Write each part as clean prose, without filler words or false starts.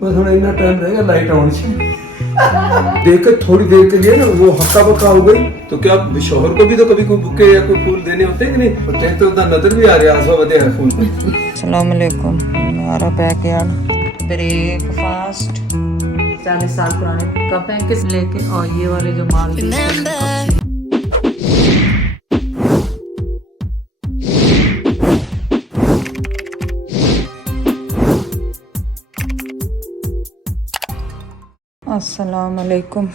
बस हम इतना टाइम रहेगा लाइट आउट देख के थोड़ी देर के लिए ना वो हक्का बक्का हो गई तो क्या शोहर को भी तो कभी कोई बुके या कोई फूल देने होते हैं कि नहीं होते तो उतना नजर भी आ रहा है आसवा बदे है फूल। अस्सलाम वालेकुम, हमारा बैकयार्ड ब्रेकफास्ट 40 साल पुराने कप हैं किस लेके और ये वाले जो माल अस्सलाम वालेकुम।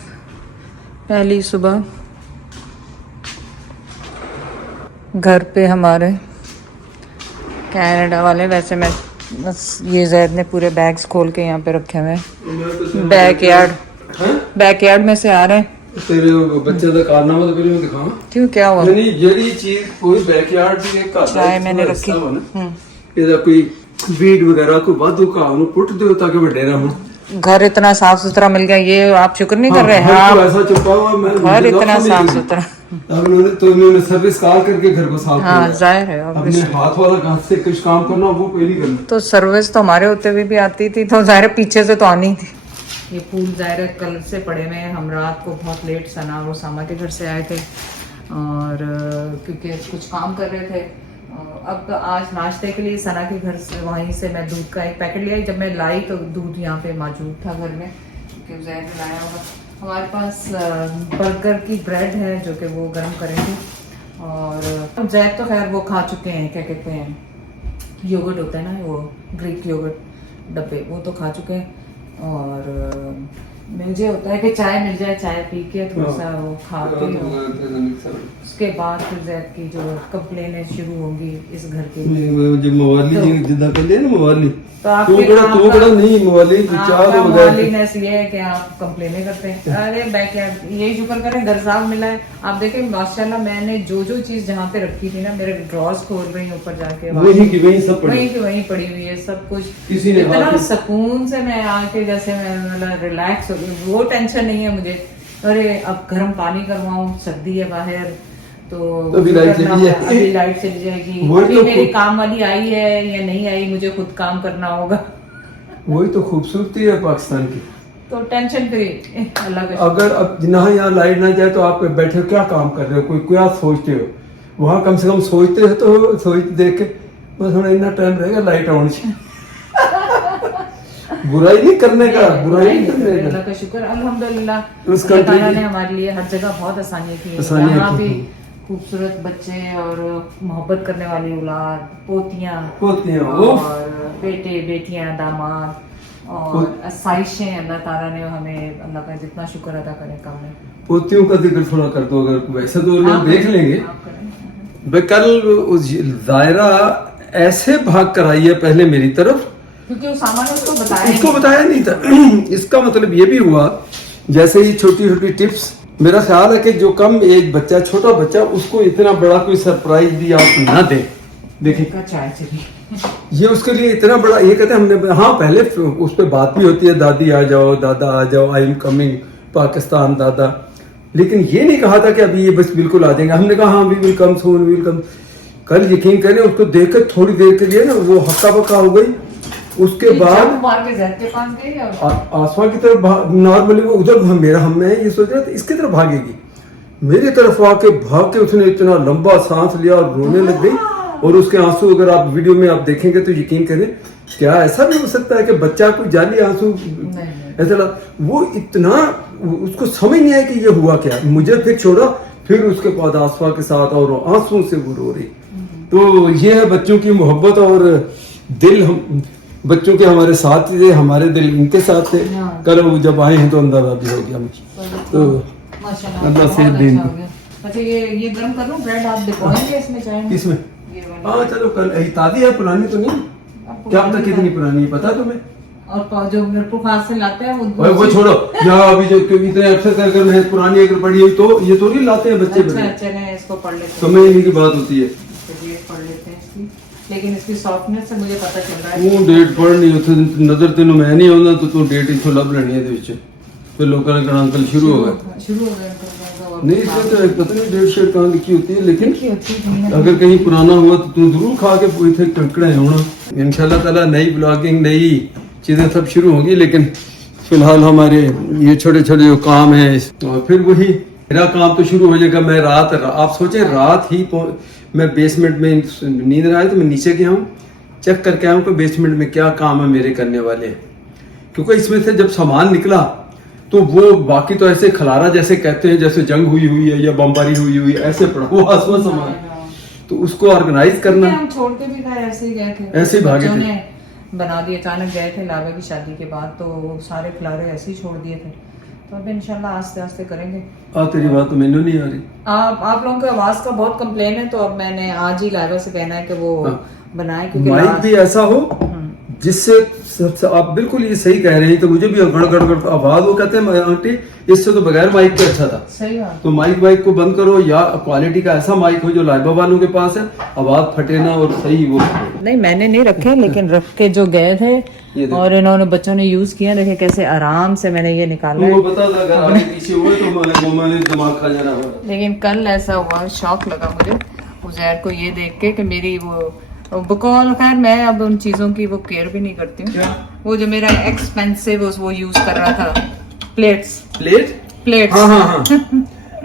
पहली सुबह घर पे हमारे कनाडा वाले, वैसे मैं बस ये जैद ने पूरे बैग्स खोल के यहाँ पे रखे हुए हैं। बैकयार्ड में से आ रहे हैं। तेरे बच्चे का कारनामा तो पहले मैं दिखाऊं क्यों, क्या हुआ? यानी यही चीज कोई बैकयार्ड ਦੀ ਇੱਕ ਘਰ चाय मैंने रखी। ਇਹਦਾ ਕੋਈ ਵੀਡ ਵਗੈਰਾ ਕੋਈ ਵਾਧੂ ਘਾਹ ਨੂੰ ਪੁੱਟ ਦਿਓ ਤਾਂ ਕਿ ਵੱਡੇ ਨਾ ਹੋਣ। घर इतना साफ सुथरा मिल गया, ये आप शुक्र नहीं कर रहे हैं? हाँ, ऐसा छुपा हुआ मैं घर इतना साफ सुथरा। अब उन्होंने सर्विस कॉल करके घर को साफ हाँ जाहिर है, अपने हाथ वाला हाथ से कुछ काम करना वो कोई नहीं करना। तो सर्विस तो हमारे होते हुए भी आती थी, तो जाहिर पीछे से तो आनी थी। ये फूल जाहिर कल से पड़े हुए हैं। हम रात को बहुत लेट सना और सामा के घर से आए थे और क्योंकि कुछ काम कर रहे थे। अब आज नाश्ते के लिए सना के घर से वहीं से मैं दूध का एक पैकेट लिया। जब मैं लाई तो दूध यहाँ पे मौजूद था घर में, क्योंकि जैद ने लाया होगा। हमारे पास बर्गर की ब्रेड है जो कि वो गर्म करेंगे और जैद तो खैर वो खा चुके हैं, क्या कहते हैं योगर्ट होता है ना, वो ग्रीक योगर्ट डब्बे, वो तो खा चुके हैं। और मुझे होता है कि चाय मिल जाए, चाय पी के थोड़ा सा वो खा के उसके बाद फिर जैद की जो कंप्लेनें शुरू होंगी इस घर के जो मवाली जिदा कर लिया ना मवाली तो आप तो बड़ा नहीं मवाली चार मवालीनेस ये है कि आप कंप्लेनें करते हैं। अरे बैकयार्ड यही शुक्र करें घर साफ मिला है। आप देखें माशाल्लाह मैंने जो चीज जहाँ पे रखी थी ना, मेरे ड्रॉर्स खोल रही हूँ ऊपर जाके, वहीं की वहीं पड़ी हुई है सब कुछ। इतना सुकून से मैं आके जैसे मैं मतलब रिलैक्स हो गई, वो टेंशन नहीं है मुझे। अरे अब गर्म पानी करवाऊं, सर्दी है बाहर तो अभी लाइट चली जाएगी, अभी मेरी काम वाली आई है या नहीं आई, मुझे खुद काम करना होगा। वही तो खूबसूरती है पाकिस्तान की। तो टेंशन फ्री अल्लाह का। अगर अब यहाँ लाइट ना जाए तो आप बैठे क्या काम कर रहे हो, कोई क्या सोचते हो? वहाँ कम से कम सोचते हो तो सोच देख के बस हम इतना टाइम रहेगा लाइट आउट बुराई नहीं करने का, अल्लाह का शुक्र अल्हम्दुलिल्लाह। उसका अल्लाह ने हमारे लिए हर जगह बहुत आसानियां की हैं। यहाँ भी खूबसूरत बच्चे और मोहब्बत करने वाली औलाद, पोतियां और बेटे बेटियां, दामाद और आसाइशें अल्लाह ताला ने हमें, अल्लाह का जितना शुक्र अदा करें कम है। पोतियों का जिक्र थोड़ा कर दो, अगर वैसे तो लोग देख लेंगे। कल दायरा ऐसे भाग कर आई है पहले मेरी तरफ, क्योंकि उस सामान उसको बताया नहीं था। इसका मतलब ये भी हुआ जैसे ही छोटी छोटी टिप्स, मेरा ख्याल है कि जो कम एज बच्चा, छोटा बच्चा, उसको इतना बड़ा कोई सरप्राइज भी आप ना दे। देखिए ये उसके लिए इतना बड़ा, ये कहते हैं हमने, हाँ पहले उस पर बात भी होती है, दादी आ जाओ, दादा आ जाओ, आई एम कमिंग पाकिस्तान दादा, लेकिन ये नहीं कहा था कि अभी ये बस बिल्कुल आ जाएंगे। हमने कहा हाँ we will come soon, we will come. कल यकीन करें उसको देख कर थोड़ी देर के लिए ना वो हक्का बक्का हो गई। उसके बाद आसमान की तरफ नॉर्मली वो उधर मेरा हम मैं ये सोच रहा था इसकी तरफ भागेगी, मेरी तरफ आके भाग के उसने इतना लंबा सांस लिया और रोने लग गई। और उसके आंसू अगर आप वीडियो में आप देखेंगे तो यकीन करें, क्या ऐसा भी हो सकता है कि बच्चा कोई जाली आंसू ऐसा, वो इतना उसको समझ नहीं आया कि ये हुआ क्या। मुझे फिर छोड़ा, फिर उसके बाद आसफा के साथ और आंसू से वो रो रही। तो ये है बच्चों की मोहब्बत और दिल। हम बच्चों के हमारे साथ थे, हमारे दिल इनके साथ थे। कल वो जब आए हैं तो अंदाजा भी हो गया मुझे। तो अल्लाह से दिन अच्छा ये गर्म कर लूं ब्रेड, आप दिखाएंगे इसमें चाय में? इसमें हाँ चलो कल ताज़ी है, पुरानी तो नहीं, क्या पता कितनी पुरानी है, पता तुम्हें? और जो मेरे को खास से लाते हैं वो छोड़ो या अभी जो इतने अक्सर कर है पुरानी अगर पढ़ी है तो ये तो नहीं लाते हैं बच्चे। अच्छा इसको पढ़ लेते हैं, समझने की बात होती है, पढ़ लेते हैं इसकी। लेकिन इसकी सॉफ्टनेस से मुझे पता चल रहा है वो डेट पढ़नी उथे नजर तेन मैं नहीं आਉਂਦਾ तो तू डेट इथों लभ लेनी है ਇਹਦੇ ਵਿੱਚ। फिर लोगों ने कहना अंकल शुरू हो गए नहीं, इसमें तो पता नहीं डेट शेट कहाँ लिखी होती है, लेकिन अगर कहीं पुराना हुआ तो तू जरूर खा के इतने टंकड़े होना। इंशाल्लाह ताला नई ब्लॉगिंग, नई चीजें सब शुरू होंगी, लेकिन फिलहाल हमारे ये छोटे छोटे जो काम है, और फिर वही मेरा काम तो शुरू हो जाएगा। मैं आप सोचे रात ही मैं बेसमेंट में नींद आए तो मैं नीचे गया हूँ, चेक करके आया हूँ कि बेसमेंट में क्या काम है मेरे करने वाले, क्योंकि इसमें से जब सामान निकला तो वो बाकी तो ऐसे खलारा जैसे कहते हैं, जैसे जंग हुई है या बमबारी हुई ऐसे पड़ा वो आसमान सामान, तो उसको ऑर्गेनाइज करना। हम छोड़ के भी गए, ऐसे ही गए थे, ऐसे ही भागे थे, बना दिए। अचानक गए थे लावा की शादी के बाद, तो वो सारे खिलारे ऐसे ही छोड़ दिए थे। तो अब इंशाल्लाह आस्ते आस्ते करेंगे। तेरी बात तो मैंने नहीं आ रही। आप लोगों की आवाज का बहुत कंप्लेन है, तो अब मैंने आज ही लावा से कहना है कि वो बनाए, क्योंकि माइक भी ऐसा हो जिससे आप बिल्कुल ये सही कह रहे हैं। तो मुझे भी गड़गड़ आवाज, वो कहते हैं आंटी इससे तो बगैर माइक के अच्छा था। सही बात। तो माइक को बंद करो, या क्वालिटी का ऐसा माइक हो जो लाइबा वालों के पास है, आवाज फटे ना और सही वो नहीं मैंने नहीं रखे, लेकिन रख के जो गए थे और इन्होंने बच्चों ने यूज किया, देखे कैसे आराम से मैंने ये निकाला है। बता था अगर आगे पीछे हुए तो मैंने दिमाग खा जाना होगा। लेकिन कल ऐसा हुआ, शौक लगा मुझे उजैर को ये देख के कि मेरी वो बकौल, खैर मैं अब उन चीजों की वो केयर भी नहीं करती हूँ। वो जो मेरा एक्सपेंसिव वो यूज कर रहा था, प्लेट हाँ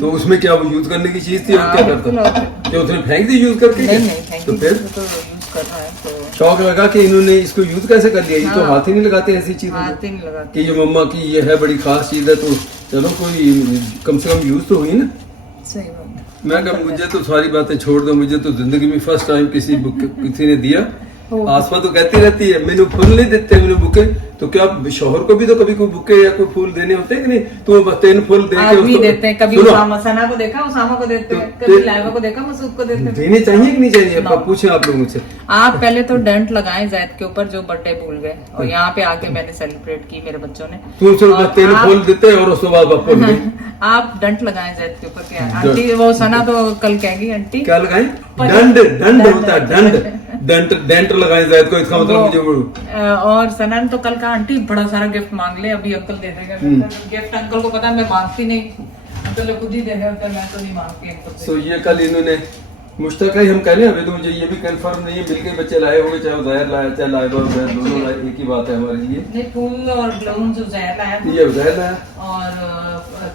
तो उसमें क्या वो यूज करने की चीज थी, और क्या करता तो उसने फेंक दी यूज करके? नहीं तो फिर तो यूज कर रहा है। तो शौक लगा कि इन्होंने इसको यूज कैसे कर लिया, ये तो हाथ ही नहीं लगाते ऐसी चीज, हाथ ही नहीं लगाते कि ये मम्मा की ये है बड़ी खास चीज है, तो चलो कोई कम से कम यूज तो हुई ना। सही बात। मैं कहा मुझे तो सारी बातें छोड़ दो, मुझे तो जिंदगी में फर्स्ट टाइम किसी ने दिया। आसमा तो कहती रहती है मैंने फूल नहीं देते, मैंने बुके, तो क्या शोहर को भी तो कभी कोई बुके या कोई फूल देने होते हैं कि नहीं? तो 3 फूल दे के देते हैं, कभी सना को देखा उसामा को देते हैं, कभी लाइबा को देखा मसूद को देते हैं। देने चाहिए कि नहीं चाहिए? पूछे आप लोग मुझसे। आप पहले तो डंट लगाए जैद के ऊपर जो बर्थडे भूल गए, और यहाँ पे आके मैंने सेलिब्रेट की मेरे बच्चों ने। तुम सिर्फ 3 फूल देते और उसके बाद फूल आप डंट लगाए जैद के ऊपर। क्या आंटी वो सना तो कल कहेगी आंटी क्या लगाए? दंड होता है, डेंट लगाए जैद को, इसका मतलब मुझे वो। और सना ने तो कल कहा आंटी बड़ा सारा गिफ्ट मांग ले, अभी अंकल दे देगा गिफ्ट। अंकल को पता है मैं मांगती नहीं, अंकल खुद ही देगा, मैं तो नहीं मांगती अंकल से। तो ये कल इन्होंने मुश्तक है, हम कह रहे हैं अभी तो मुझे ये भी कंफर्म नहीं है, मिलके बच्चे लाए होंगे, चाहे उज़ैर लाया चाहे लाइबा उज़ैर दोनों लाए, एक ही बात है हमारे लिए। नहीं फूल और बलून उज़ैर लाया था, ये उज़ैर लाया, और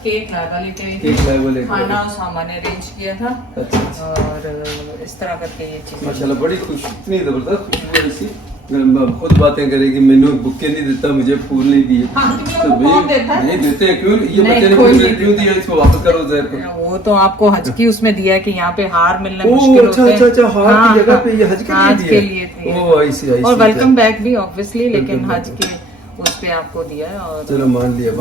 केक लाइबा लेके, केक लाइबा लेके, खाना सामान अरेंज किया था। अच्छा। और इस तरह करके ये चीज माशाल्लाह बड़ी खुश, इतनी जबरदस्त खुशबू ऐसी, खुद बातें करेगी मैंने बुके नहीं देता, मुझे फूल नहीं दिए। तो नहीं देते हैं, क्यों? ये बच्चे ने मुझे क्यों दिया, इसको वापस करो उज़ैर को। वो तो आपको हज की उसमें दिया है कि यहाँ पे हार मिलना मुश्किल होता है। अच्छा हार की जगह पे ये हज के लिए थे। ओह आई सी। और वेलकम बैक भी ऑब्वियसली, लेकिन हज के उस पे आपको दिया है। और चलो मान लिया।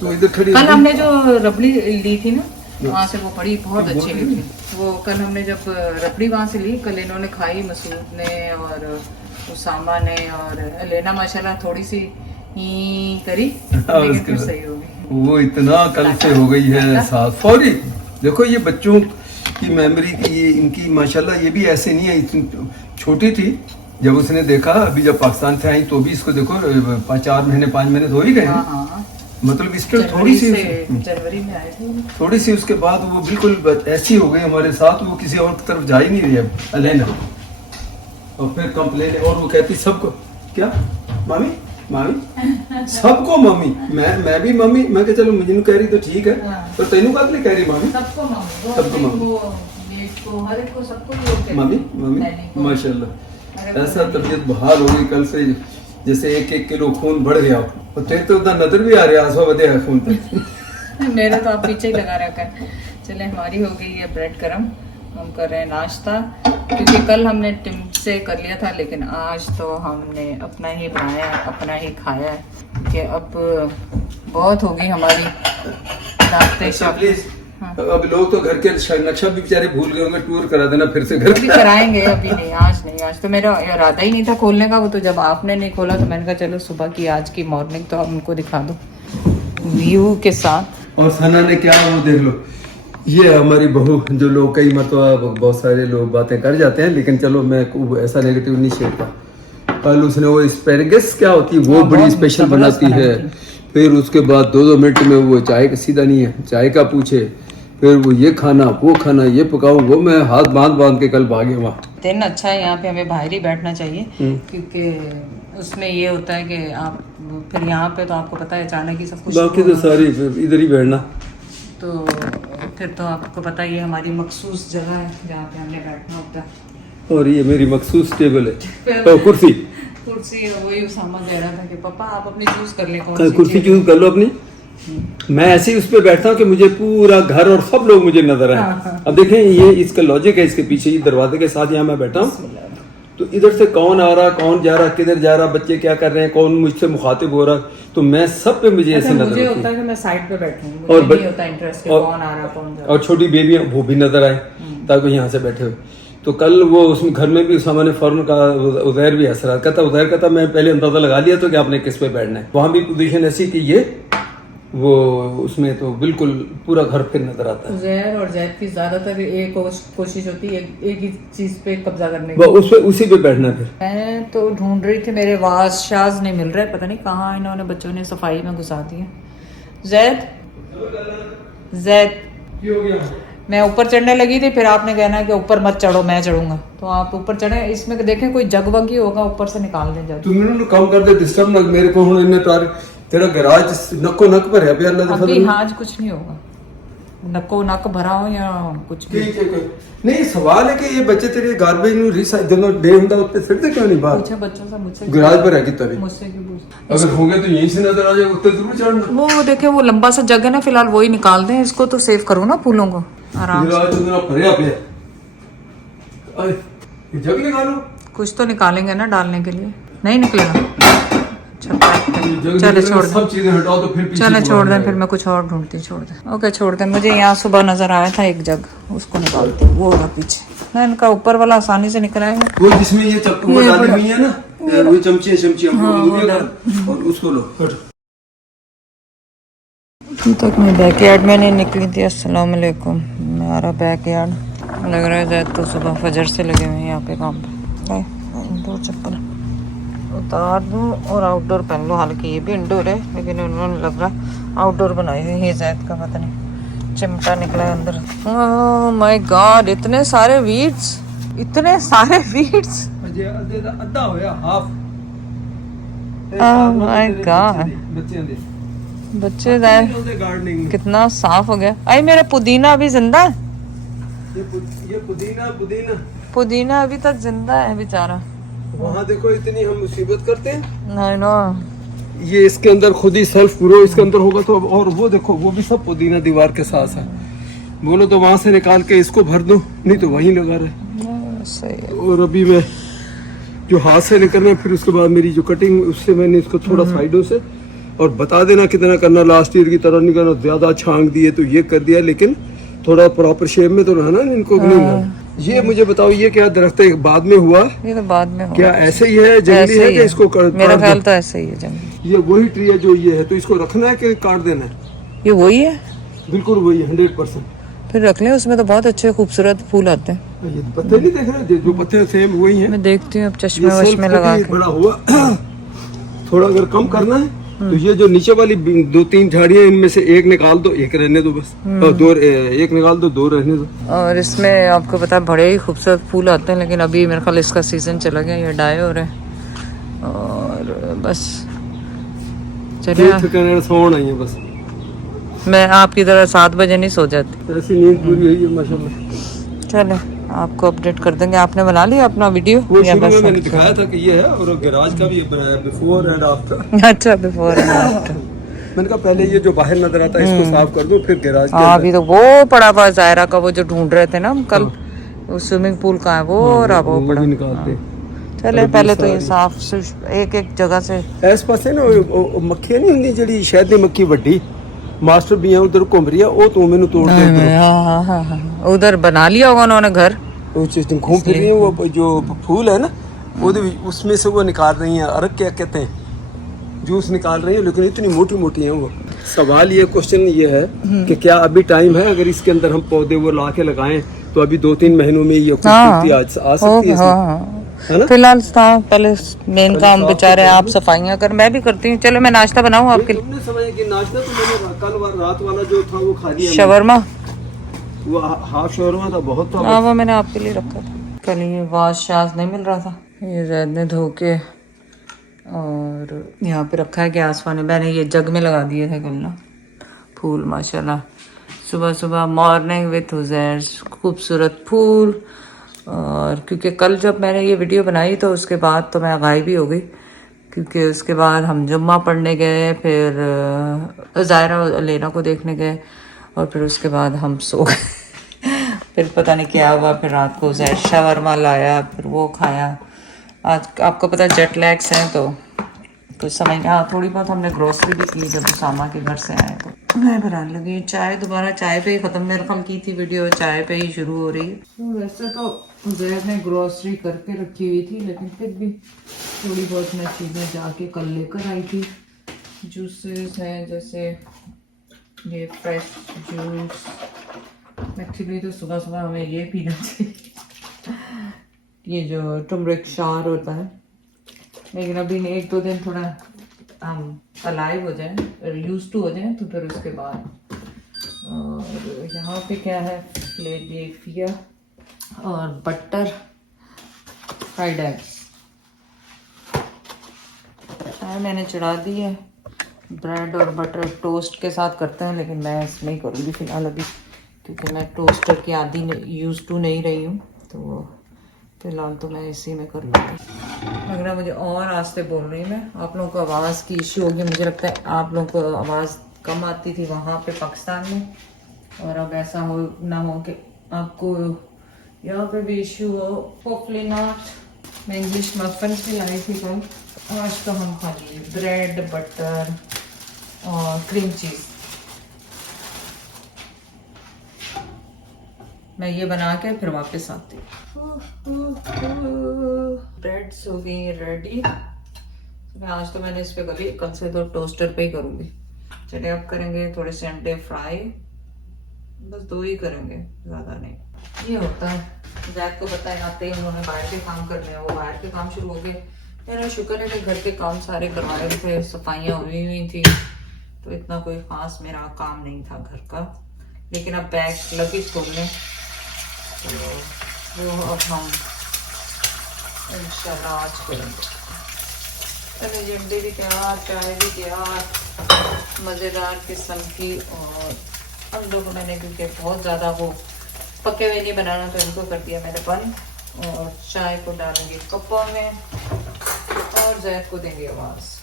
तो इधर खड़ी कल हमने जो रबड़ी ली थी ना, वहाँ से वो बड़ी बहुत अच्छी ली थी। वो कल हमने जब रबड़ी वहाँ से ली, कल इन्होंने खाई, मसूद ने और उसामा ने, और लेना माशाल्लाह थोड़ी सी ही करी, लेकिन फिर सही हो गई। वो इतना कल से हो गई है साथ फौरी। देखो ये बच्चों की मेमोरी की, ये इनकी माशाल्लाह, ये भी ऐसे नहीं है, इतनी छोटी थी जब उसने देखा, अभी जब पाकिस्तान से आई तो भी इसको देखो 4 महीने 5 महीने तो हो ही गए। मतलब इसके थोड़ी सी जनवरी में आए थे, थोड़ी सी उसके बाद वो बिल्कुल ऐसी हो गई हमारे साथ, वो किसी और तरफ जा ही नहीं रही अब अलेना। और फिर कंप्लेन, और वो कहती सबको क्या मामी सबको मम्मी, मैं भी मम्मी। मैं कह चलो मुझे कह रही तो ठीक है, तो तेनू का कह रही मामी, सबको मम्मी माशाल्लाह। ऐसा तबीयत बहाल हो गई कल से, जैसे 1-1 किलो खून बढ़ गया। और तेरे तो उतना नजर भी आ रहा है, आंसू बदे है खून पे। मेरा तो आप पीछे ही लगा रखा है। चले हमारी हो गई है ब्रेड गरम, हम कर रहे हैं नाश्ता, क्योंकि कल हमने टिम से कर लिया था, लेकिन आज तो हमने अपना ही बनाया, अपना ही खाया है कि अब बहुत होगी हमारी नाश्ते प्लीज। अब लोग तो घर के नक्शा भी बेचारे भूल गए होंगे, टूर करा देना फिर से घर का। कराएंगे, अभी नहीं, आज तो मेरा इरादा ही नहीं था खोलने का। वो तो जब आपने नहीं खोला तो मैंने कहा चलो सुबह की आज की मॉर्निंग तो आप उनको दिखा दो व्यू के साथ। और सना ने क्या, वो देख लो, ये हमारी बहू, जो लोग कई मतलब बहुत सारे लोग बातें कर जाते हैं, लेकिन चलो मैं ऐसा नेगेटिव नहीं छेड़ता। कल उसने वो एस्पेरेगस क्या होती है वो बड़ी स्पेशल बनाती है, फिर उसके बाद 2-2 मिनट में वो चाय का सीधा नहीं है, चाय का पूछे, फिर वो ये खाना वो खाना, ये पकाओ वो, मैं हाथ बांध के कल भागे वहाँ। दिन अच्छा है यहाँ पे, हमें बाहर ही बैठना चाहिए, क्योंकि उसमें ये होता है कि आप फिर यहाँ पे तो आपको पता है अचानक ही सब कुछ बाकी तो सारी इधर ही बैठना। तो फिर तो आपको पता ही है हमारी मखसूस जगह है जहाँ पे हमने बैठना होता है। और ये मेरी मखसूस टेबल है और कुर्सी। कुर्सी वही उसामा कह रहा था कि पापा आप अपनी चूज कर ले कौन सी कुर्सी चूज कर लो अपनी। मैं ऐसे ही उस पर बैठता हूँ कि मुझे पूरा घर और सब लोग मुझे नजर आए। अब देखें ये इसका लॉजिक है, इसके पीछे ये दरवाजे के साथ यहाँ मैं बैठा हूँ, तो इधर से कौन आ रहा, कौन जा रहा, किधर जा रहा, बच्चे क्या कर रहे हैं, कौन मुझसे मुखातिब हो रहा, तो मैं सब पे मुझे ऐसे नजर मुझे आती होता है। है कि मैं साइड पे बैठूं, और मुझे नहीं होता इंटरेस्ट कौन आ रहा कौन जा रहा। और छोटी बेबियां वो भी नजर आए ताकि यहाँ से बैठे हो। तो कल वो उसमें घर में भी उसामा ने फौरन कहा, उजैर भी हंस रहा कहता, उजैर कहता मैं पहले अंदाजा लगा लिया तो कि आपने किस पे बैठना है। वहां भी पोजीशन ऐसी कि ये वो उसमें तो बिल्कुल पूरा घर फिर नजर आता है। उजैर और जैद की ज्यादातर एक कोशिश होती है एक ही चीज पे कब्जा करने वो उस पे उसी पे बैठना फिर। मैं तो ढूंढ रही थी, मेरे वाज शाज नहीं मिल रहे, पता नहीं कहाँ इन्होंने बच्चों ने सफाई में घुसा दिया। जैद जैद मैं ऊपर चढ़ने लगी थी, फिर आपने कहना कि ऊपर मत चढ़ो मैं चढ़ूंगा, तो आप ऊपर चढ़े। इसमें देखें कोई जग वग ही होगा, ऊपर से निकाल दें जग। तुम कम कर दे डिस्टर्ब ना मेरे को। हुण इन्ने तार तेरा गैराज नक्को नक भरया पिया अल्लाह दे अभी आज कुछ नहीं होगा, नक्को नक भरा हो या कुछ भी। नहीं सवाल है कि ये बच्चे तेरे गार्बेज नु रिसाइकल ਜਦੋਂ डे ਹੁੰਦਾ ਉੱਤੇ ਸਿੱਟਦੇ क्यों नहीं बाहर? पूछा बच्चों से, मुझसे गैराज पर है कितना भी। मुझसे क्यों पूछ। अगर होंगे तो यहीं से नजर आ जाए, उत्ते जरूर चढ़ना। वो देखे वो लंबा सा जग है ना, फिलहाल वही निकाल दें, इसको तो सेव करो ना फूलों को आराम से। गैराज उधर भरया पिया। अरे ये जग निकालो। कुछ तो निकालेंगे ना डालने के लिए, नहीं निकलेगा। अच्छा जग चले निकलेगा, छोड़ सब चीजें हटाओ तो फिर पीछे चले को छोड़ आ दें, जाएगा। फिर मैं कुछ और ढूंढती हूँ। छोड़ दें ओके छोड़ दें। मुझे यहाँ सुबह नजर आया था एक जग, उसको निकालती हूँ, वो होगा पीछे ना, इनका ऊपर वाला आसानी से निकल आएगा। वो जिसमें ये चप्पू डाली हुई है ना, वो चमची और उसको लो हट। अभी तक मैं बैकयार्ड में नहीं निकली थी। अस्सलाम वालेकुम, हमारा बैकयार्ड लग रहा है जैद तो सुबह फजर से लगे हुए हैं यहाँ पे काम पे। इंडोर चप्पल उतार दूँ और आउटडोर पहन लूँ, हालांकि ये भी इंडोर है लेकिन उन्होंने लग रहा आउटडोर बनाई हुई है। जैद का पता नहीं चिमटा निकला है अंदर। ओह माय गॉड, इतने सारे वीड्स, इतने सारे वीड्स। अद्धा होया हाफ। ओह माय गॉड, बच्चे दे बच्चे गार्डनिंग कितना साफ हो गया। आई मेरा पुदीना अभी जिंदा है, ये पुदीना पुदीना अभी तक जिंदा है बेचारा। वहाँ देखो इतनी हम मुसीबत करते हैं, नहीं नो ये इसके अंदर खुद ही सेल्फ ग्रो इसके अंदर होगा तो। और वो देखो वो भी सब पुदीना दीवार के साथ है, बोलो तो वहां से निकाल के इसको भर दो, नहीं तो वहीं लगा रहे। सही है। और अभी मैं जो हाथ से निकलना है, फिर उसके बाद मेरी जो कटिंग उससे मैंने इसको थोड़ा साइडों से, और बता देना कितना करना, लास्ट ईयर की तरह नहीं करना, ज्यादा छांग दिए तो ये कर दिया, लेकिन थोड़ा प्रॉपर शेप में तो रहना इनको नहीं रहना। ये मुझे बताओ ये क्या दरख्त है बाद में हुआ? ये तो बाद में क्या ऐसे ही है जंगली है कि इसको मेरा ख्याल तो ऐसे ही है जंगली। ये वही ट्री है जो ये है, तो इसको रखना है कि काट देना है? ये वही है, बिल्कुल वही है 100%। फिर रख लें, उसमें तो बहुत अच्छे खूबसूरत फूल आते हैं। ये पत्ते नहीं देख रहे, जो पत्ते सेम वही हैं। मैं देखती हूँ अब ये चश्मे सेल्फ वश्मे लगा कभी के। बड़ा हुआ थोड़ा अगर कम करना है तो ये जो नीचे वाली 2-3 झाड़ियां इनमें से एक निकाल दो, एक रहने दो बस, और दो एक निकाल दो, 2 रहने दो। और इसमें आपको पता है बड़े ही खूबसूरत फूल आते हैं, लेकिन अभी मेरे ख्याल इसका सीजन चला गया, ये डाई हो रहे हैं। और बस चलिए सोन आई है बस। मैं आपकी तरह 7 बजे नहीं सो जाती। ऐसी नींद पूरी हुई है माशाल्लाह। चले आपको अपडेट कर देंगे। आपने बना लिया अपना वीडियो वो या शुरू बस? में मैंने दिखाया था कि ये है, और गैराज का भी ये बनाया बिफोर एंड आफ्टर। अच्छा बिफोर एंड आफ्टर। मैंने कहा पहले ये जो बाहर नजर आता है इसको साफ कर दो, फिर गैराज के हाँ अंदर। अभी तो वो पड़ा हुआ जायरा का, वो जो ढूंढ रहे थे ना हम कल, वो स्विमिंग पूल का है वो, और अब वो वो पड़ा। भी निकालते हैं। चले पहले तो ये साफ एक एक जगह से। इस पासे ना मक्खियां नहीं होंगी ਜਿਹੜੀ शहद ਦੀ मक्खी ਵੱਡੀ मास्टर भी है उधर घूम रही है, वो तो मैंने तोड़ दे। उधर बना लिया होगा उन्होंने घर। वो चीज घूम फिर रही है, वो जो फूल है ना उसमें से वो निकाल रही हैं, अरक क्या कहते हैं, जूस निकाल रही है, लेकिन इतनी मोटी मोटी है वो। सवाल ये क्वेश्चन ये है कि क्या अभी टाइम है, अगर इसके अंदर हम पौधे वो ला के लगाएं तो अभी 2-3 महीनों में ये खूबसूरती आ सकती है इसमें, है ना? फिलहाल पहले मेन काम बेचारे आप सफाइयाँ कर, मैं भी करती हूँ। चलो मैं नाश्ता बनाऊँ आपके लिए। तुमने समझा कि नाश्ता तो मैंने कल रात वाला जो था वो खा लिया, शवरमा, वो हाफ शवरमा था, बहुत था। हाँ वो मैंने आपके लिए रखा था। कल ये वाश शाज नहीं मिल रहा था, ये जैद ने धो के और यहाँ पे रखा है गैस पानी, मैंने ये जग में लगा दिए थे कल ना फूल माशाल्लाह। सुबह सुबह मॉर्निंग विथ उज़ैर, खूबसूरत फूल। और क्योंकि कल जब मैंने ये वीडियो बनाई तो उसके बाद तो मैं गायब ही हो गई, क्योंकि उसके बाद हम जुम्मा पढ़ने गए, फिर ज़ायरा और लेना को देखने गए, और फिर उसके बाद हम सो गए। फिर पता नहीं क्या हुआ, फिर रात को उज़ैर शावरमा लाया, फिर वो खाया। आज आपको पता जेट लैग्स हैं तो कुछ समझ में। हाँ, थोड़ी बहुत हमने ग्रोसरी भी की जब उसामा के घर से आए तो। मैं बनाने लगी चाय, दोबारा चाय पे ही ख़त्म, मेरे ख्याल की थी वीडियो चाय पे ही शुरू हो रही है। तो वैसे तो उज़ैर ने ग्रोसरी करके रखी हुई थी, लेकिन फिर भी थोड़ी बहुत मैं चीज़ें जाके कल लेकर आई थी। जूसेस हैं जैसे ये फ्रेश जूस, एक्चुअली तो सुबह सुबह हमें ये पीना चाहिए, ये जो टर्मरिक शार होता है, लेकिन अभी नहीं, 1-2 दिन थोड़ा हम अलाइव हो जाएं, यूज टू हो जाएं, तो फिर उसके बाद। और यहाँ पे क्या है, फिलाडेल्फिया और बटर फ्राइड एग्स। चाय मैंने चढ़ा दी है, ब्रेड और बटर टोस्ट के साथ करते हैं, लेकिन मैं इसमें ही करूँगी फ़िलहाल अभी, क्योंकि मैं टोस्टर की आदी यूज टू नहीं रही हूँ, तो फिलहाल तो मैं इसी में कर लूँगी। लग रहा मुझे और आस्ते बोल रही मैं, आप लोगों को आवाज़ की इश्यू होगी, मुझे लगता है आप लोगों को आवाज़ कम आती थी वहाँ पे पाकिस्तान में, और अब ऐसा हो ना हो कि आपको यहाँ पे भी इश्यू हो, होपफुली नॉट। मैं इंग्लिश मफिन्स भी लाई थी कल, आज तो हम खाली ब्रेड बटर और क्रीम चीज़। मैं ये बना के फिर वापस आती हूँ। ब्रेड्स हो गई रेडी। मैं आज तो मैंने इस पे कभी, कल से तो टोस्टर पे ही करूँगी। चलिए अब करेंगे थोड़े से अंडे फ्राई, बस 2 ही करेंगे, ज़्यादा नहीं। ये होता है, जैक को पता है आते ही उन्होंने बाहर के काम करने हैं, वो बाहर के काम शुरू हो गए। मेरा शुक्र है कि घर के काम सारे करवाए थे, सफाइयाँ हुई थी, तो इतना कोई ख़ास मेरा काम नहीं था घर का। लेकिन अब बैग लगी खोलने, तो वो अब हम इंशाल्लाह आज करेंगे। चलिए अंडे भी तैयार, चाय भी तैयार, मज़ेदार किस्म की। और अंडों को मैंने, क्योंकि बहुत ज़्यादा वो पके हुए नहीं बनाना, तो इनको कर दिया मैंने बंद। और चाय को डालेंगे कपों में, और जैद को देंगे आवाज़।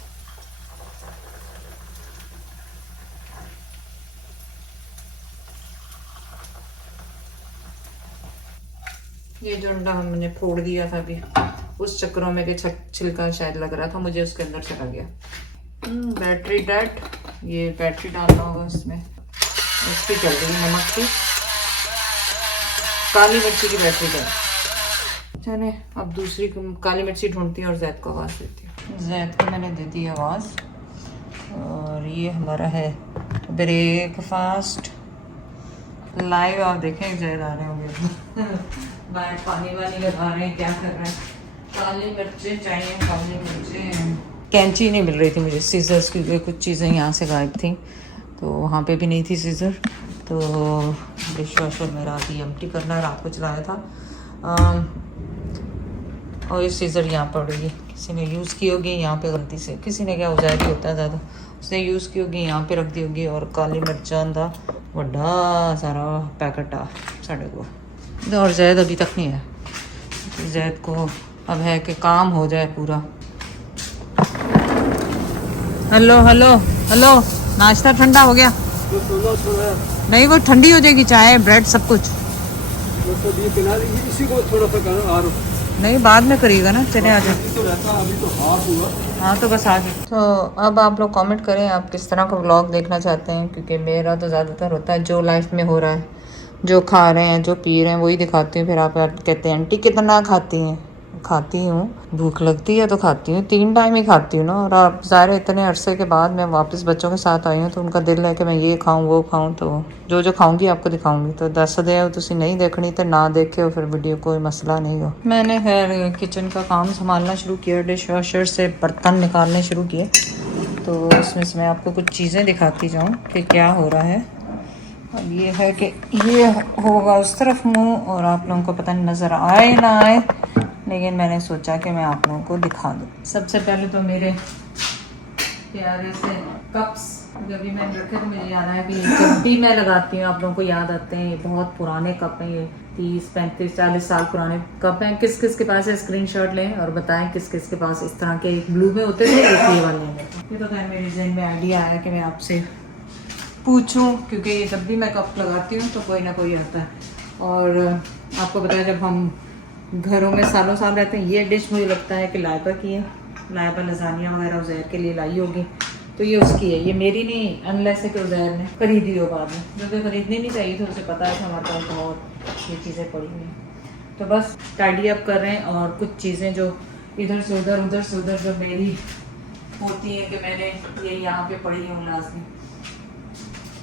ये जो अंडा हमने फोड़ दिया था अभी, उस चक्करों में कि छिलका शायद लग रहा था मुझे, उसके अंदर चला गया। बैटरी डेड, ये बैटरी डालना होगा इसमें, इसकी चल रही नमक की, काली मिर्ची की बैटरी डेड। चले अब दूसरी काली मिर्ची ढूंढती हूँ और जैद को आवाज़ देती हूँ। जैद को मैंने दे दी आवाज़, और ये हमारा है ब्रेकफास्ट लाइव। आप देखें जैद आ रहे होंगे बाहर पानी वानी लगा रहे हैं, क्या कर रहे हैं। काली मिर्चें चाहिए, काली मिर्चें। कैंची नहीं मिल रही थी मुझे, सीजर्स, क्योंकि कुछ चीज़ें यहाँ से गायब थी, तो वहाँ पे भी नहीं थी सीजर। तो डिश वॉशर मेरा अभी एम्प्टी करना है, रात को चलाया था। और ये सीजर यहाँ पड़ रही है, किसी ने यूज़ की होगी यहाँ पे गलती से, किसी ने, क्या उजारी होता है ज़्यादा, उसने यूज़ की होगी, यहाँ पे रख दी होगी। और काली मिर्चां का बड़ा सारा पैकेट आ साढ़े को। और जैद अभी तक नहीं है, जैद को अब है कि काम हो जाए पूरा। हेलो हेलो हेलो, नाश्ता ठंडा हो गया? नहीं, वो ठंडी हो जाएगी, चाय ब्रेड सब कुछ। इसी को थोड़ा सा नहीं, बाद में करिएगा ना। चले आ जाए। हाँ तो बस आ गए। तो अब आप लोग कमेंट करें आप किस तरह का व्लॉग देखना चाहते हैं, क्योंकि मेरा तो ज़्यादातर होता है जो लाइफ में हो रहा है, जो खा रहे हैं, जो पी रहे हैं, वही दिखाती हूँ। फिर आप कहते हैं आंटी कितना खाती हैं? खाती हूँ, भूख लगती है तो खाती हूँ, 3 टाइम ही खाती हूँ ना। और आप ज़ाहिर इतने अरसे के बाद मैं वापस बच्चों के साथ आई हूँ, तो उनका दिल है कि मैं ये खाऊँ वो खाऊँ, तो जो जो खाऊँगी आपको दिखाऊँगी। तो दस दे तुसी नहीं देखनी तो ना देखे हो, फिर वीडियो कोई मसला नहीं हो। मैंने खैर किचन का काम संभालना शुरू किया, डिश वॉशर से बर्तन निकालने शुरू किए, तो उसमें से मैं आपको कुछ चीज़ें दिखाती जाऊँ कि क्या हो रहा है। अब ये है कि ये होगा उस तरफ मुँह, और आप लोगों को पता नहीं नज़र आए ना आए, लेकिन मैंने सोचा कि मैं आप लोगों को दिखा दूँ। सबसे पहले तो मेरे प्यारे से कप्स जब भी मैंने रखे तो मुझे याद आया कि जब भी मैं लगाती हूँ आप लोगों को याद आते हैं। ये बहुत पुराने कप हैं, ये 30, 35, 40 साल पुराने कप हैं। किस किस के पास है स्क्रीनशॉट लें और बताएं किस किस के पास इस तरह के ब्लू में होते थे, एक ये वाले हैं। ये तो खैर मेरे जहन में आइडिया आया कि मैं आपसे पूछूं, क्योंकि ये जब भी मैं कप लगाती हूँ तो कोई ना कोई आता है। और आपको पता है जब हम घरों में सालों साल रहते हैं, ये डिश मुझे लगता है कि लाइबा की है। लाइबा लजानिया वगैरह उज़ैर के लिए लाई होगी, तो ये उसकी है, ये मेरी नहीं, अनलेस है कि उज़ैर ने खरीदी हो बाद में, क्योंकि खरीदनी नहीं चाहिए थी, उसे पता है कि हमारे पास बहुत ये चीज़ें पड़ी हुई हैं। तो बस टाइडी अप कर रहे हैं और कुछ चीज़ें जो इधर से उधर जो मेरी होती हैं कि मैंने ये यहाँ पे पड़ी हूँ लाजमी,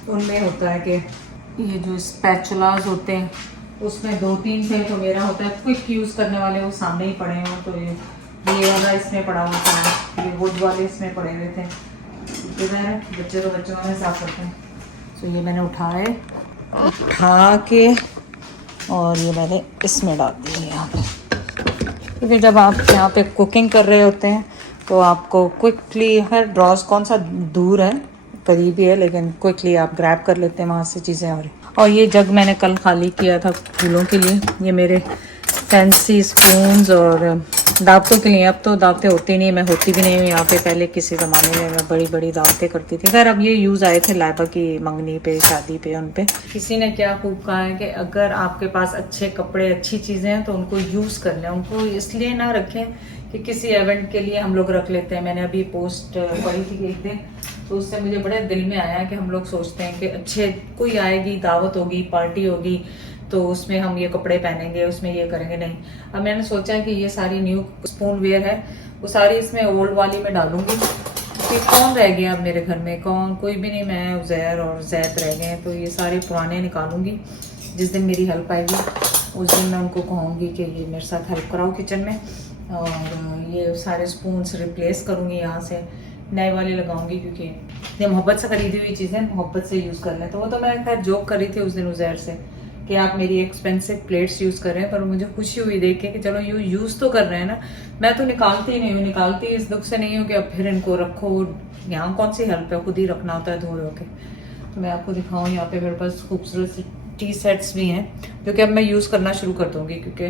उनमें होता है कि ये जो स्पैचुलास होते हैं उसमें 2-3 थे, तो मेरा होता है क्विक यूज़ करने वाले, वो सामने ही पड़े हों। तो ये वाला इसमें पड़ा हुआ था, ये वुड वाले इसमें पड़े हुए थे। इधर बच्चे तो बच्चों में साफ करते हैं। तो ये मैंने उठा के और ये मैंने इसमें डाल दिया यहाँ पे, क्योंकि जब आप यहाँ पे कुकिंग कर रहे होते हैं तो आपको क्विकली, हर ड्रॉज कौन सा दूर है, करीब ही है, लेकिन क्विकली आप ग्रैब कर लेते हैं वहाँ से चीज़ें। और ये जग मैंने कल खाली किया था फूलों के लिए, ये मेरे फैंसी स्पून्स और दावतों के लिए। अब तो दावतें होती नहीं, मैं होती भी नहीं हूँ यहाँ पे। पहले किसी ज़माने में मैं बड़ी बड़ी दावतें करती थी। खैर अब ये यूज़ आए थे लाइबा की मंगनी पे, शादी पे, उन पे। किसी ने क्या खूब कहा है कि अगर आपके पास अच्छे कपड़े, अच्छी चीज़ें हैं तो उनको यूज़ कर लें, उनको इसलिए ना रखें कि किसी इवेंट के लिए हम लोग रख लेते हैं। मैंने अभी पोस्ट पढ़ी थी एक दिन, तो उससे मुझे बड़े दिल में आया कि हम लोग सोचते हैं कि अच्छे कोई आएगी, दावत होगी, पार्टी होगी, तो उसमें हम ये कपड़े पहनेंगे, उसमें ये करेंगे। नहीं, अब मैंने सोचा कि ये सारी न्यू स्पून वेयर है, वो सारी इसमें ओल्ड वाली में डालूंगी कि कौन रह गया अब मेरे घर में, कोई भी नहीं, मैं उज़ैर और जैद रह गए हैं। तो ये सारे पुराने निकालूंगी। जिस दिन मेरी हेल्प आएगी उस दिन मैं उनको कहूँगी कि ये मेरे साथ हेल्प कराओ किचन में, और ये सारे स्पून्स रिप्लेस करूँगी, यहाँ से नए वाले लगाऊंगी, क्योंकि ये मोहब्बत से खरीदी हुई चीज़ें मोहब्बत से यूज़ कर लें। तो वो तो मैं खैर जोक कर रही थी उस दिन उज़ैर से कि आप मेरी एक्सपेंसिव प्लेट्स यूज़ कर रहे हैं, पर मुझे खुशी हुई देख के कि चलो यूज़ तो कर रहे हैं ना। मैं तो निकालती ही नहीं हूँ, निकालती इस दुख से नहीं हूँ कि अब फिर इनको रखो, यहाँ कौन सी हेल्प है, खुद ही रखना होता है धो के। तो मैं आपको दिखाऊँ, यहाँ पे मेरे पास खूबसूरत से टी सेट्स भी हैं, जो कि अब मैं यूज़ करना शुरू कर दूँगी, क्योंकि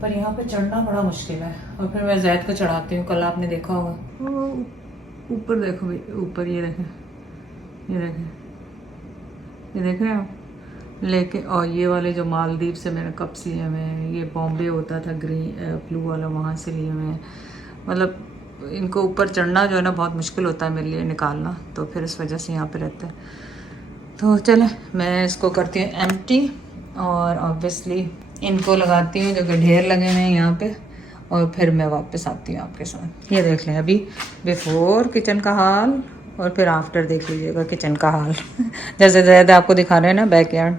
पर यहाँ पे चढ़ना बड़ा मुश्किल है। और फिर मैं जैद को चढ़ाती हूँ, कल आपने देखा होगा, ऊपर देखो भाई, ऊपर ये देखें, ये देख रहे हैं आप लेके। और ये वाले जो मालदीव से मैंने कप्स लिए हुए हैं, ये बॉम्बे होता था ग्रीन ब्लू वाला, वहाँ से लिए हुए हैं। मतलब इनको ऊपर चढ़ना जो है ना बहुत मुश्किल होता है मेरे लिए निकालना, तो फिर इस वजह से यहाँ पे रहता है। तो चले मैं इसको करती हूँ एम्प्टी, और ऑब्वियसली इनको लगाती हूँ जो कि ढेर लगे हुए हैं यहाँ पे, और फिर मैं वापस आती हूँ आपके साथ। ये देख लें अभी बिफोर किचन का हाल, और फिर आफ्टर देख लीजिएगा किचन का हाल। जैसे ज़्यादा आपको दिखा रहे हैं ना बैकयार्ड,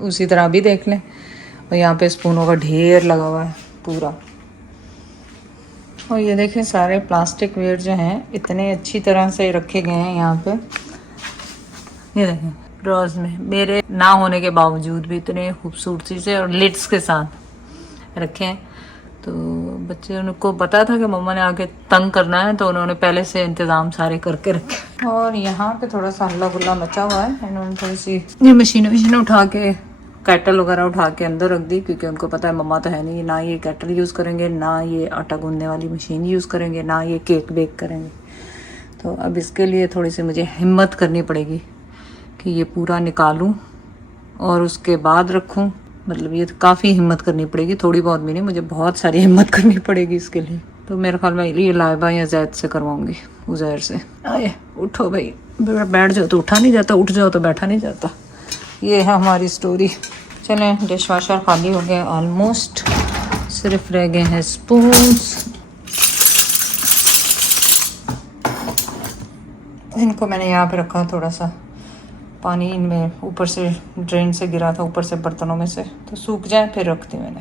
उसी तरह भी देख लें। और यहाँ पे स्पूनों का ढेर लगा हुआ है पूरा। और ये देखें सारे प्लास्टिक वेयर जो हैं इतने अच्छी तरह से रखे गए हैं यहाँ पे। ये देखें ड्रॉज में मेरे ना होने के बावजूद भी इतने खूबसूरती से और लिड्स के साथ रखे हैं। तो बच्चे उनको पता था कि मम्मा ने आके तंग करना है, तो उन्होंने पहले से इंतज़ाम सारे करके रखे। और यहाँ पे थोड़ा सा हल्ला गुल्ला मचा हुआ है। इन्होंने थोड़ी सी ये मशीनें उठा के, कैटल वगैरह उठा के अंदर रख दी, क्योंकि उनको पता है मम्मा तो है नहीं, ना ये कैटल यूज़ करेंगे, ना ये आटा गूंदने वाली मशीन यूज़ करेंगे, ना ये केक बेक करेंगे। तो अब इसके लिए थोड़ी सी मुझे हिम्मत करनी पड़ेगी कि ये पूरा निकालूं और उसके बाद रखूं। मतलब ये काफ़ी हिम्मत करनी पड़ेगी, थोड़ी बहुत भी नहीं, मुझे बहुत सारी हिम्मत करनी पड़ेगी इसके लिए। तो मेरे ख्याल में ये लाइबा या जैद से करवाऊंगी, उज़ैर से। आए उठो भाई, बैठ जाओ तो उठा नहीं जाता, उठ जाओ तो बैठा नहीं जाता। ये है हमारी स्टोरी। चलें डिश वाशर खाली हो गया ऑलमोस्ट, सिर्फ रह गए हैं स्पून्स। इनको मैंने यहाँ पे रखा, थोड़ा सा पानी इनमें ऊपर से ड्रेन से गिरा था, ऊपर से बर्तनों में से, तो सूख जाए फिर रखती मैंने।